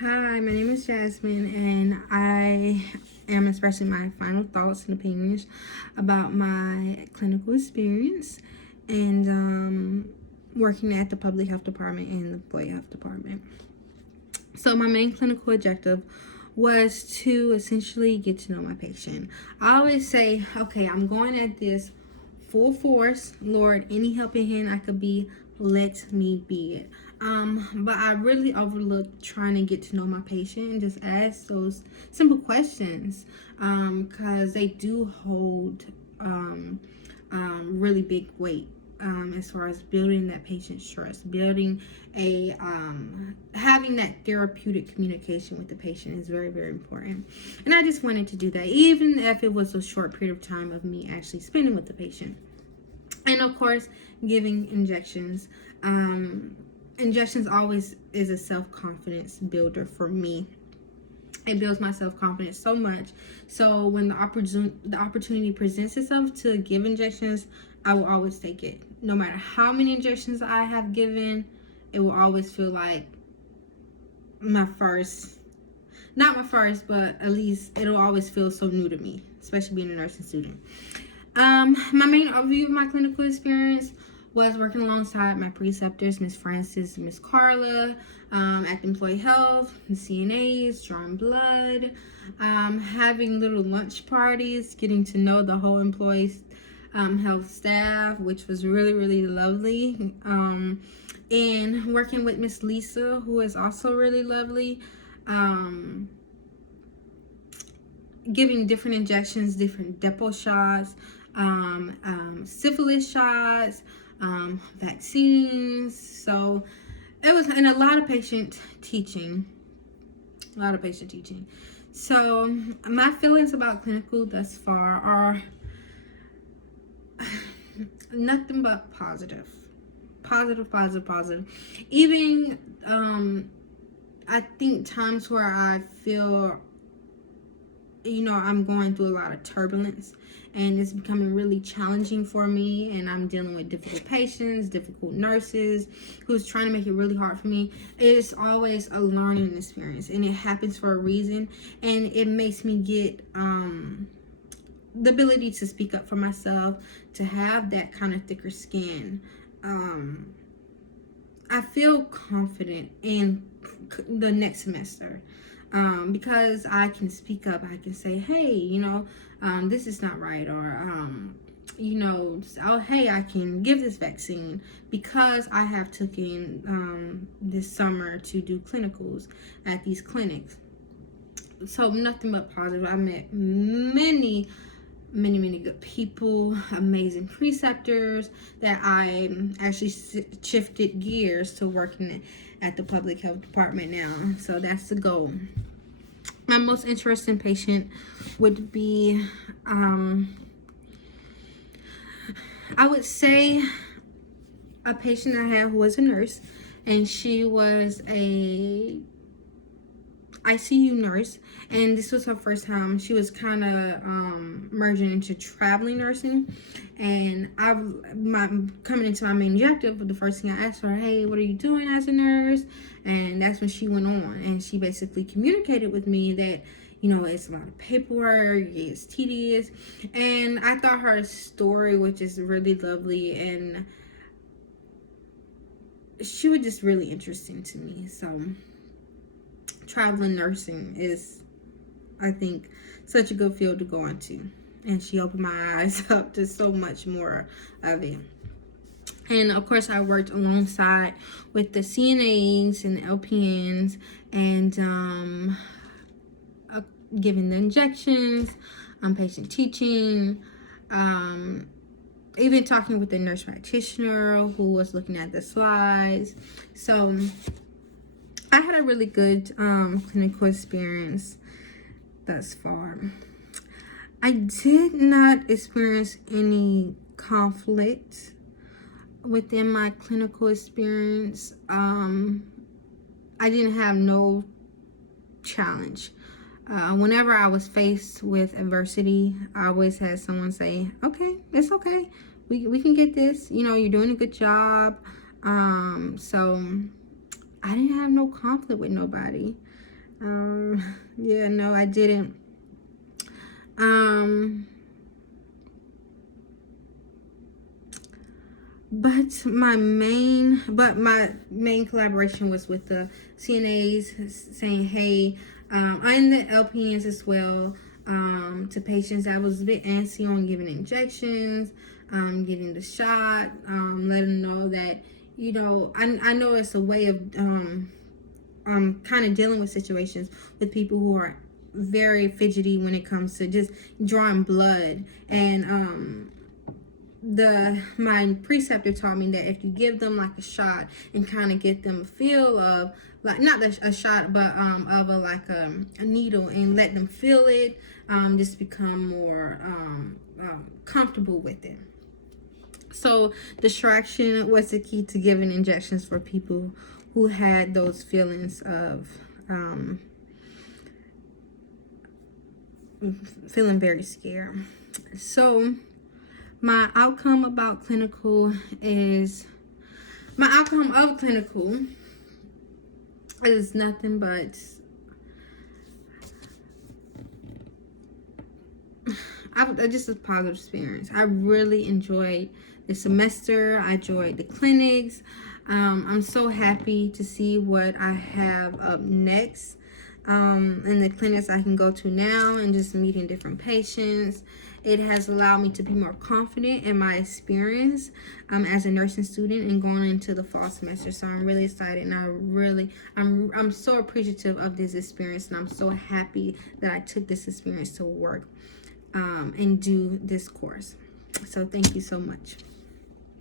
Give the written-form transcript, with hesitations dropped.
Hi, my name is Jasmine, and I am expressing my final thoughts and opinions about my clinical experience and working at the public health department and the employee health department. So, my main clinical objective was to essentially get to know my patient. I always say, okay, I'm going at this full force. Lord, any helping hand I could be, let me be it. But I really overlooked trying to get to know my patient and just ask those simple questions because they do hold really big weight as far as building that patient's trust, building a having that therapeutic communication with the patient is very, very important. And I just wanted to do that, even if it was a short period of time of me actually spending with the patient. And of course, giving injections. Injections always is a self-confidence builder for me. It builds my self-confidence so much. So when the opportunity presents itself to give injections, I will always take it. No matter how many injections I have given, it will always feel like my first, not my first, but at least it'll always feel so new to me, especially being a nursing student. My main overview of my clinical experience was working alongside my preceptors, Miss Francis and Miss Carla, at the Employee Health, the CNAs, drawing blood, having little lunch parties, getting to know the whole employee health staff, which was really, really lovely. And working with Miss Lisa, who is also really lovely. Giving different injections, different depot shots, syphilis shots, vaccines. So it was, and a lot of patient teaching. So my feelings about clinical thus far are nothing but positive. Even I think times where I feel I'm going through a lot of turbulence and it's becoming really challenging for me, and I'm dealing with difficult patients, difficult nurses who's trying to make it really hard for me. It's always a learning experience, and it happens for a reason, and it makes me get the ability to speak up for myself, to have that kind of thicker skin. I feel confident in the next semester. Because I can speak up, I can say, hey, this is not right, or, oh, hey, I can give this vaccine because I have taken this summer to do clinicals at these clinics. So nothing but positive. I met many good people, amazing preceptors, that I actually shifted gears to working at the public health department now. So that's the goal. My most interesting patient would be, I would say, a patient I had who was a nurse, and she was a ICU nurse, and this was her first time. She was kind of merging into traveling nursing, and coming into my main objective, the first thing I asked her, hey, what are you doing as a nurse? And that's when she went on, and she basically communicated with me that it's a lot of paperwork, it's tedious, and I thought her story, which is really lovely, and she was just really interesting to me. So traveling nursing is, I think, such a good field to go into, and she opened my eyes up to so much more of it. And of course, I worked alongside with the CNAs and the LPNs, and giving the injections, patient teaching, even talking with the nurse practitioner who was looking at the slides. So I had a really good clinical experience thus far. I did not experience any conflict within my clinical experience. I didn't have no challenge. Whenever I was faced with adversity, I always had someone say, okay, it's okay. We can get this. You're doing a good job. So I didn't have no conflict with nobody. Yeah, no, I didn't. Um, my main collaboration was with the CNAs, saying, hey, and the LPNs as well, to patients. I was a bit antsy on giving injections, getting the shot, let them know that, I know it's a way of kind of dealing with situations with people who are very fidgety when it comes to just drawing blood. And my preceptor taught me that if you give them like a shot and kind of get them a feel of, like, not a shot, but of a needle, and let them feel it, just become more comfortable with it. So distraction was the key to giving injections for people who had those feelings of feeling very scared. So my outcome of clinical is nothing but just a positive experience. I really enjoyed the semester. I enjoyed the clinics. I'm so happy to see what I have up next in the clinics I can go to now, and just meeting different patients. It has allowed me to be more confident in my experience as a nursing student and going into the fall semester. So I'm really excited, and I'm so appreciative of this experience, and I'm so happy that I took this experience to work and do this course. So thank you so much.